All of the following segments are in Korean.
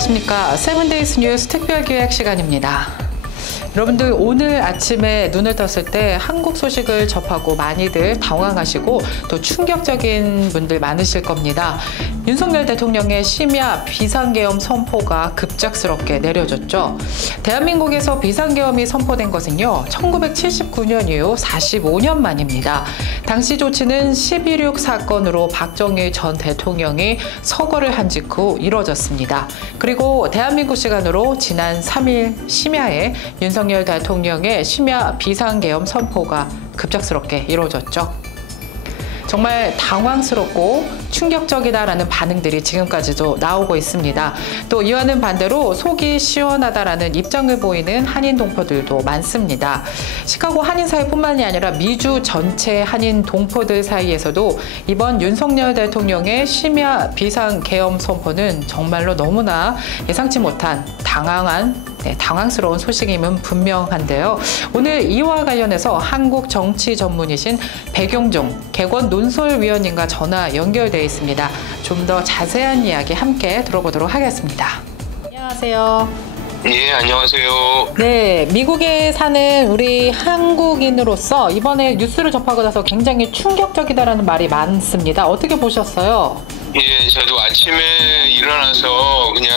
안녕하십니까. 세븐데이스 뉴스 특별기획 시간입니다. 여러분들 오늘 아침에 눈을 떴을 때 한국 소식을 접하고 많이들 당황하시고 또 충격적인 분들 많으실 겁니다. 윤석열 대통령의 심야 비상계엄 선포가 급작스럽게 내려졌죠. 대한민국에서 비상계엄이 선포된 것은요, 1979년 이후 45년 만입니다. 당시 조치는 11.6 사건으로 박정희 전 대통령이 서거를 한 직후 이뤄졌습니다. 그리고 대한민국 시간으로 지난 3일 심야에 윤석열 대통령의 심야 비상계엄 선포가 급작스럽게 이루어졌죠. 정말 당황스럽고 충격적이다라는 반응들이 지금까지도 나오고 있습니다. 또 이와는 반대로 속이 시원하다라는 입장을 보이는 한인 동포들도 많습니다. 시카고 한인사회뿐만이 아니라 미주 전체 한인 동포들 사이에서도 이번 윤석열 대통령의 심야 비상계엄 선포는 정말로 너무나 예상치 못한 당황스러운 소식임은 분명한데요. 오늘 이와 관련해서 한국 정치 전문이신 백용종 객원 논설위원님과 전화 연결돼 있습니다. 좀 더 자세한 이야기 함께 들어보도록 하겠습니다. 안녕하세요. 예, 안녕하세요. 네, 미국에 사는 우리 한국인으로서 이번에 뉴스를 접하고 나서 굉장히 충격적이다라는 말이 많습니다. 어떻게 보셨어요? 예, 저도 아침에 일어나서 그냥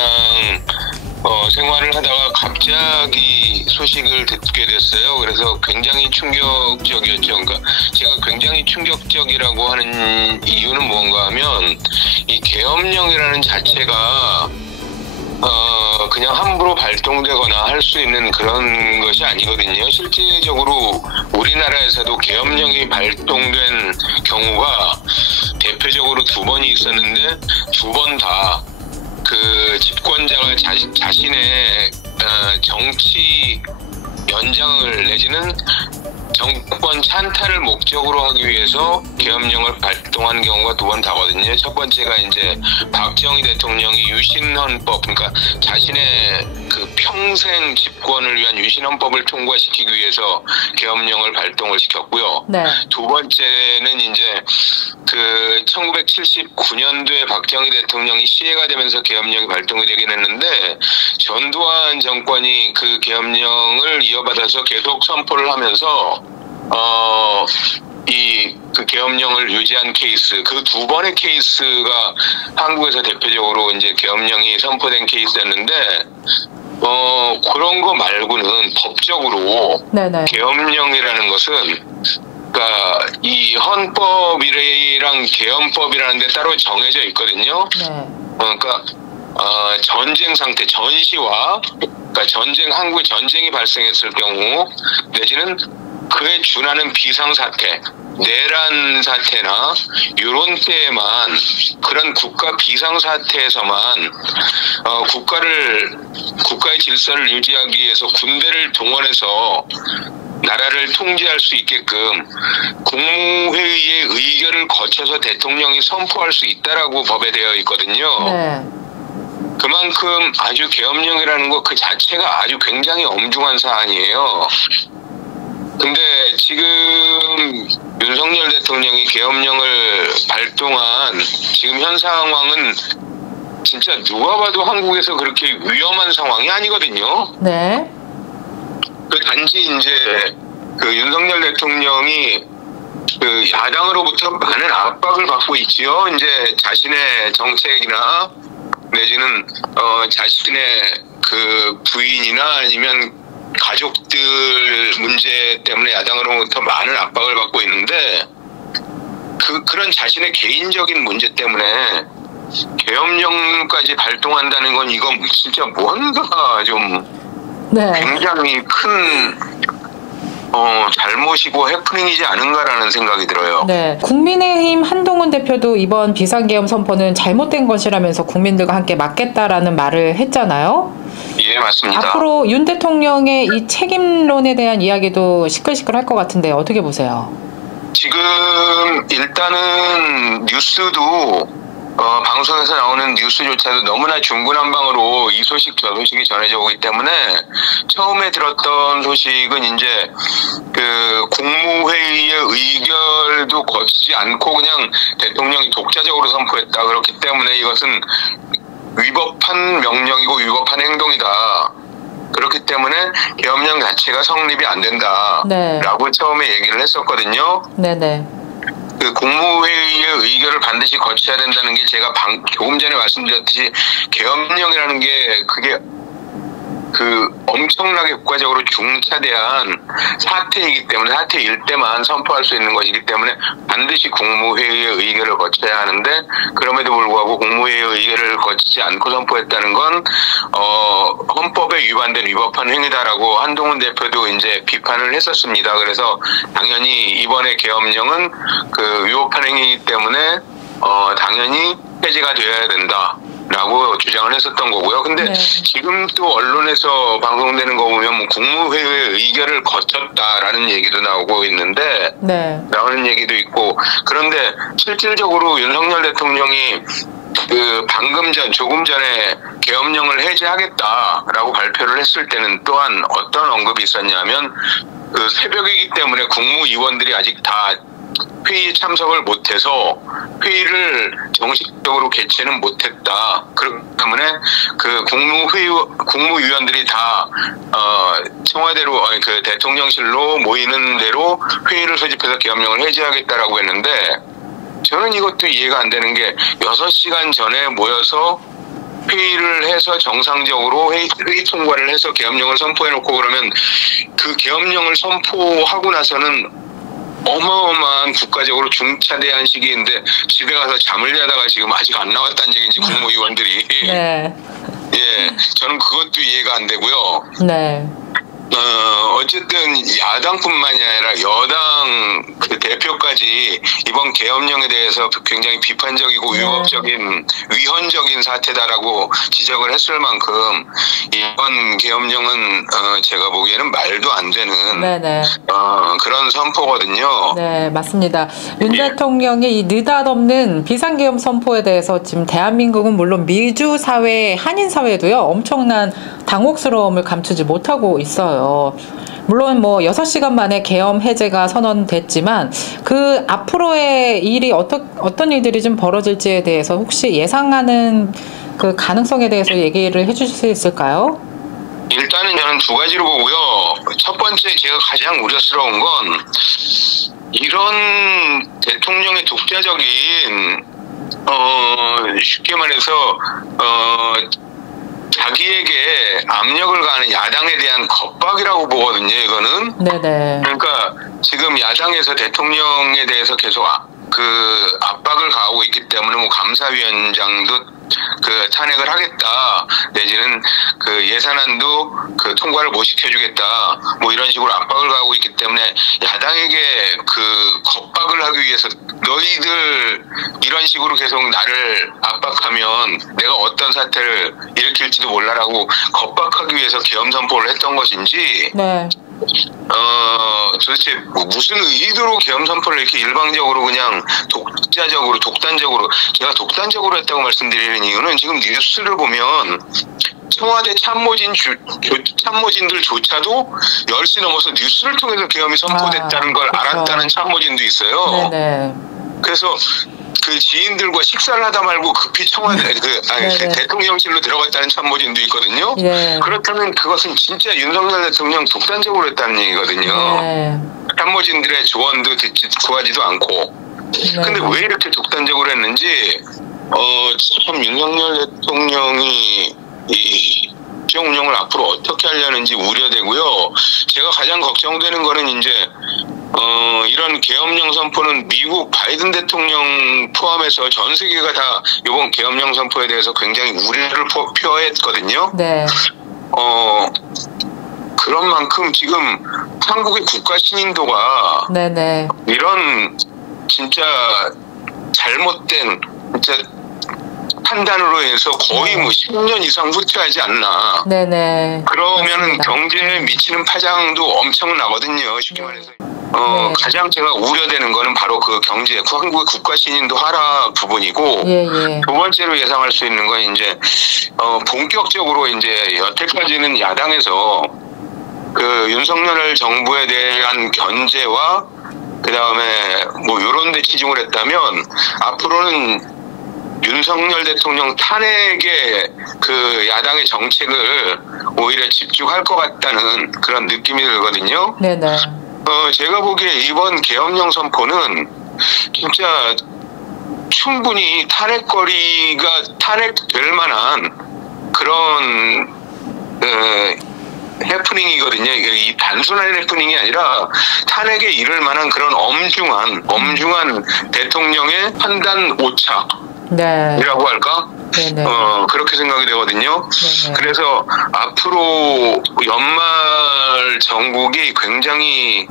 생활을 하다가 갑자기 소식을 듣게 됐어요. 그래서 굉장히 충격적이었죠. 그러니까 제가 굉장히 충격적이라고 하는 이유는 뭔가 하면 이 계엄령이라는 자체가 그냥 함부로 발동되거나 할 수 있는 그런 것이 아니거든요. 실질적으로 우리나라에서도 계엄령이 발동된 경우가 대표적으로 2번이 있었는데 2번 다 그 집권자가 자신의 정치 연장을 내지는 정권 찬탈을 목적으로 하기 위해서 계엄령을 발동한 경우가 2번 다거든요. 첫 번째가 이제 박정희 대통령이 유신헌법, 그러니까 자신의 그 평생 집권을 위한 유신헌법을 통과시키기 위해서 계엄령을 발동을 시켰고요. 네. 2번째는 이제 그 1979년도에 박정희 대통령이 시해가 되면서 계엄령이 발동이 되긴 했는데 전두환 정권이 그 계엄령을 이어받아서 계속 선포를 하면서 그 계엄령을 유지한 케이스, 그 2번의 케이스가 한국에서 대표적으로 이제 계엄령이 선포된 케이스였는데 그런 거 말고는 법적으로 네네. 계엄령이라는 것은 그러니까 이 헌법이랑 계엄법이라는 데 따로 정해져 있거든요. 네. 그러니까 전쟁 상태, 전시와 그러니까 한국에 전쟁이 발생했을 경우 내지는 그에 준하는 비상사태, 내란 사태나 이런 때에만 그런 국가 비상사태에서만 국가의 질서를 유지하기 위해서 군대를 동원해서 나라를 통제할 수 있게끔 국무회의의 의결을 거쳐서 대통령이 선포할 수 있다라고 법에 되어 있거든요. 네. 그만큼 아주 계엄령이라는 것 그 자체가 아주 굉장히 엄중한 사안이에요. 근데 지금 윤석열 대통령이 계엄령을 발동한 지금 현 상황은 진짜 누가 봐도 한국에서 그렇게 위험한 상황이 아니거든요. 네. 그 단지 이제 그 윤석열 대통령이 그 야당으로부터 많은 압박을 받고 있지요. 이제 자신의 정책이나 내지는 자신의 그 부인이나 아니면 가족들 문제 때문에 야당으로부터 많은 압박을 받고 있는데 그런 자신의 개인적인 문제 때문에 계엄령까지 발동한다는 건 이건 진짜 뭔가 좀 네. 굉장히 큰 잘못이고 해프닝이지 않은가라는 생각이 들어요. 네, 국민의힘 한동훈 대표도 이번 비상계엄 선포는 잘못된 것이라면서 국민들과 함께 막겠다라는 말을 했잖아요. 예, 맞습니다. 앞으로 윤 대통령의 이 책임론에 대한 이야기도 시끌시끌할 것 같은데 어떻게 보세요? 지금 일단은 뉴스도 방송에서 나오는 뉴스조차도 너무나 중구난방으로 이 소식 저 소식이 전해져 오기 때문에 처음에 들었던 소식은 이제 그 국무회의의 의결도 거치지 않고 그냥 대통령이 독자적으로 선포했다. 그렇기 때문에 이것은 위법한 명령이고 위법한 행동이다. 그렇기 때문에 계엄령 자체가 성립이 안 된다라고 네. 처음에 얘기를 했었거든요. 네네. 그 국무회의의 의결을 반드시 거쳐야 된다는 게 제가 조금 전에 말씀드렸듯이 계엄령이라는 게 그게 그 엄청나게 국가적으로 중차대한 사태이기 때문에 사태일 때만 선포할 수 있는 것이기 때문에 반드시 국무회의의 의결을 거쳐야 하는데 그럼에도 불구하고 국무회의의 의결을 거치지 않고 선포했다는 건 헌법에 위반된 위법한 행위다라고 한동훈 대표도 이제 비판을 했었습니다. 그래서 당연히 이번에 계엄령은 그 위법한 행위이기 때문에 당연히 폐지가 되어야 된다. 라고 주장을 했었던 거고요. 근데 네. 지금 또 언론에서 방송되는 거 보면 뭐 국무회의 의결을 거쳤다라는 얘기도 나오고 있는데 네. 나오는 얘기도 있고 그런데 실질적으로 윤석열 대통령이 그 조금 전에 계엄령을 해제하겠다라고 발표를 했을 때는 또한 어떤 언급이 있었냐면 그 새벽이기 때문에 국무위원들이 아직 다 회의에 참석을 못해서 회의를 정식적으로 개최는 못했다. 그렇기 때문에 그 국무위원들이 다 청와대로 그 대통령실로 모이는 대로 회의를 소집해서 계엄령을 해제하겠다라고 했는데 저는 이것도 이해가 안 되는 게 6시간 전에 모여서 회의를 해서 정상적으로 회의 통과를 해서 계엄령을 선포해놓고 그러면 그 계엄령을 선포하고 나서는 어마어마한 국가적으로 중차대한 시기인데 집에 가서 잠을 자다가 지금 아직 안 나왔다는 얘기인지 국무위원들이 네. 예, 저는 그것도 이해가 안 되고요. 네. 어쨌든 야당뿐만이 아니라 여당 그 대표까지 이번 계엄령에 대해서 굉장히 비판적이고 위법적인 위헌적인 사태다라고 지적을 했을 만큼 이번 계엄령은 제가 보기에는 말도 안 되는 네네. 그런 선포거든요. 네, 맞습니다. 윤 대통령의 이 느닷없는 비상계엄 선포에 대해서 지금 대한민국은 물론 미주 사회, 한인 사회도요, 엄청난 당혹스러움을 감추지 못하고 있어요. 물론 뭐 6시간 만에 계엄 해제가 선언됐지만 그 앞으로의 일이 어떤 일들이 좀 벌어질지에 대해서 혹시 예상하는 그 가능성에 대해서 얘기를 해주실 수 있을까요? 일단은 저는 두 가지로 보고요. 첫 번째 제가 가장 우려스러운 건 이런 대통령의 독자적인 쉽게 말해서 자기에게 압력을 가하는 야당에 대한 겁박이라고 보거든요. 이거는. 네네. 그러니까 지금 야당에서 대통령에 대해서 계속 그 압박을 가하고 있기 때문에 뭐 감사위원장도 그 탄핵을 하겠다 내지는 그 예산안도 그 통과를 못 시켜주겠다 뭐 이런 식으로 압박을 가하고 있기 때문에 야당에게 그 겁박을 하기 위해서 너희들 이런 식으로 계속 나를 압박하면 내가 어떤 사태를 일으킬지도 몰라라고 겁박하기 위해서 계엄 선포를 했던 것인지 네. 도대체 무슨 의도로 계엄 선포를 이렇게 일방적으로 그냥 독단적으로 제가 독단적으로 했다고 말씀드리는 이유는 지금 뉴스를 보면 청와대 참모진들조차도 10시 넘어서 뉴스를 통해서 계엄이 선포됐다는 걸 그렇죠. 알았다는 참모진도 있어요. 네네. 그래서 그 지인들과 식사를 하다 말고 급히 청와대 대통령실로 들어갔다는 참모진도 있거든요. 네. 그렇다면 그것은 진짜 윤석열 대통령 독단적으로 했다는 얘기거든요. 네. 참모진들의 조언도 구하지도 않고. 네. 근데 왜 이렇게 독단적으로 했는지 참 윤석열 대통령이 이 국정 운영을 앞으로 어떻게 하려는지 우려되고요. 제가 가장 걱정되는 거는 이제 이런 계엄령 선포는 미국 바이든 대통령 포함해서 전 세계가 다 이번 계엄령 선포에 대해서 굉장히 우려를 표했거든요. 네. 그런 만큼 지금 한국의 국가 신인도가 네네. 이런 진짜 잘못된 진짜 판단으로 해서 거의 뭐 10년 이상 후퇴하지 않나. 네네. 그러면은 맞습니다. 경제에 미치는 파장도 엄청나거든요. 쉽게 말해서. 네. 가장 제가 우려되는 거는 바로 그 한국의 국가 신인도 하락 부분이고, 예. 두 번째로 예상할 수 있는 건 이제, 본격적으로 이제 여태까지는 야당에서 그 윤석열 정부에 대한 견제와 그 다음에 뭐 요런 데 치중을 했다면, 앞으로는 윤석열 대통령 탄핵에 그 야당의 정책을 오히려 집중할 것 같다는 그런 느낌이 들거든요. 네네. 제가 보기에 이번 계엄령 선포는 진짜 충분히 탄핵될 만한 그런 해프닝이거든요. 이 단순한 해프닝이 아니라 탄핵에 이를 만한 그런 엄중한 대통령의 판단 오차. 네. 이라고 할까? 네네. 그렇게 생각이 되거든요. 네네. 그래서 앞으로 연말 전국이 굉장히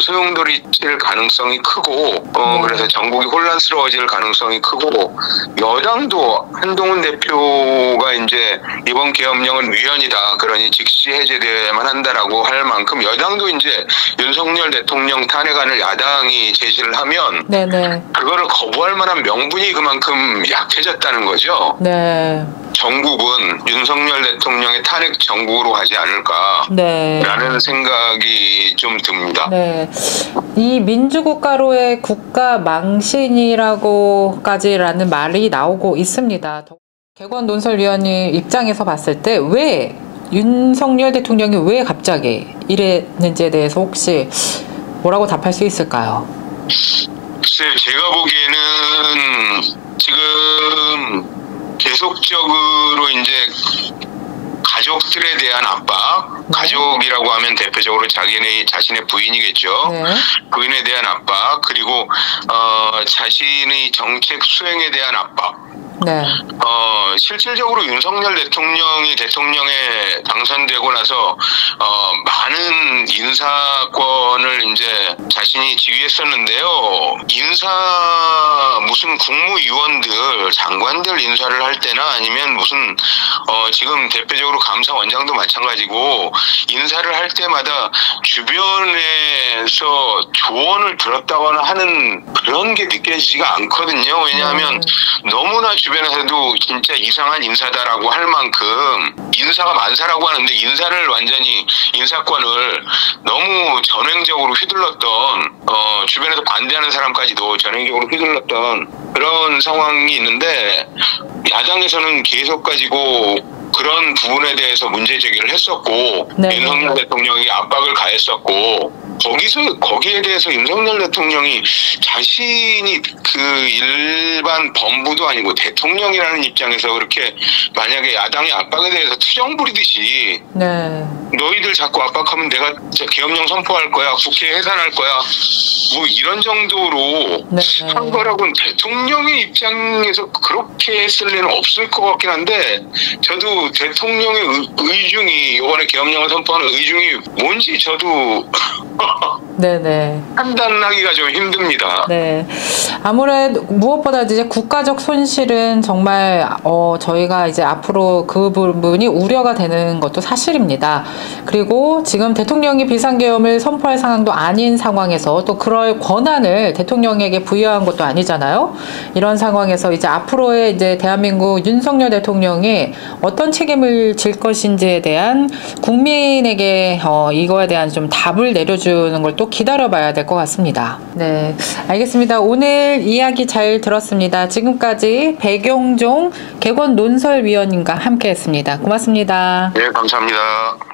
소용돌이칠 가능성이 크고 그래서 전국이 혼란스러워질 가능성이 크고 여당도 한동훈 대표가 이제 이번 계엄령은 위헌이다. 그러니 즉시 해제돼야만 한다라고 할 만큼 여당도 이제 윤석열 대통령 탄핵안을 야당이 제시를 하면 네네. 그거를 거부할 만한 명분이 그만큼 약해졌다는 거죠. 네. 전국은 윤석열 대통령의 탄핵 정국으로 가지 않을까라는 생각이 좀 듭니다. 네. 이 민주국가로의 국가 망신이라고까지라는 말이 나오고 있습니다. 객원 논설위원회 입장에서 봤을 때 왜 윤석열 대통령이 왜 갑자기 이랬는지에 대해서 혹시 뭐라고 답할 수 있을까요? 글쎄요, 제가 보기에는 지금 계속적으로 이제 가족들에 대한 압박, 가족이라고 하면 대표적으로 자신의 부인이겠죠. 네. 부인에 대한 압박, 그리고 자신의 정책 수행에 대한 압박. 네. 실질적으로 윤석열 대통령이 대통령에 당선되고 나서 많은 인사권을 이제 자신이 지휘했었는데요. 무슨 국무위원들, 장관들 인사를 할 때나 아니면 무슨 지금 대표적으로 감사원장도 마찬가지고 인사를 할 때마다 주변에서 조언을 들었다거나 하는 그런 게 느껴지지가 않거든요. 왜냐하면 너무나 주변에서도 진짜 이상한 인사다라고 할 만큼 인사가 만사라고 하는데 인사권을 너무 전횡적으로 휘둘렀던 주변에서 반대하는 사람까지도 전횡적으로 휘둘렀던 그런 상황이 있는데 야당에서는 계속 가지고 그런 부분에 대해서 문제 제기를 했었고 윤석열 대통령이 압박을 가했었고 거기에 대해서 윤석열 대통령이 자신이 그 일반 법무도 아니고 대통령이라는 입장에서 그렇게 만약에 야당의 압박에 대해서 투정 부리듯이 너희들 자꾸 압박하면 내가 계엄령 선포할 거야, 국회 해산할 거야, 뭐 이런 정도로 한 거라고는 대통령의 입장에서 그렇게 했을 리는 없을 것 같긴 한데 저도 대통령의 의중이 이번에 계엄령을 선포하는 의중이 뭔지 저도 판단하기가 좀 힘듭니다. 네. 아무래도 무엇보다 이제 국가적 손실은 정말 저희가 이제 앞으로 그 부분이 우려가 되는 것도 사실입니다. 그리고 지금 대통령이 비상계엄을 선포할 상황도 아닌 상황에서 또 그럴 권한을 대통령에게 부여한 것도 아니잖아요. 이런 상황에서 이제 앞으로의 이제 대한민국 윤석열 대통령이 어떤 책임을 질 것인지에 대한 국민에게 이거에 대한 좀 답을 내려주는 걸 또 기다려봐야 될 것 같습니다. 네, 알겠습니다. 오늘 이야기 잘 들었습니다. 지금까지 백용종 객원 논설위원님과 함께했습니다. 고맙습니다. 네, 감사합니다.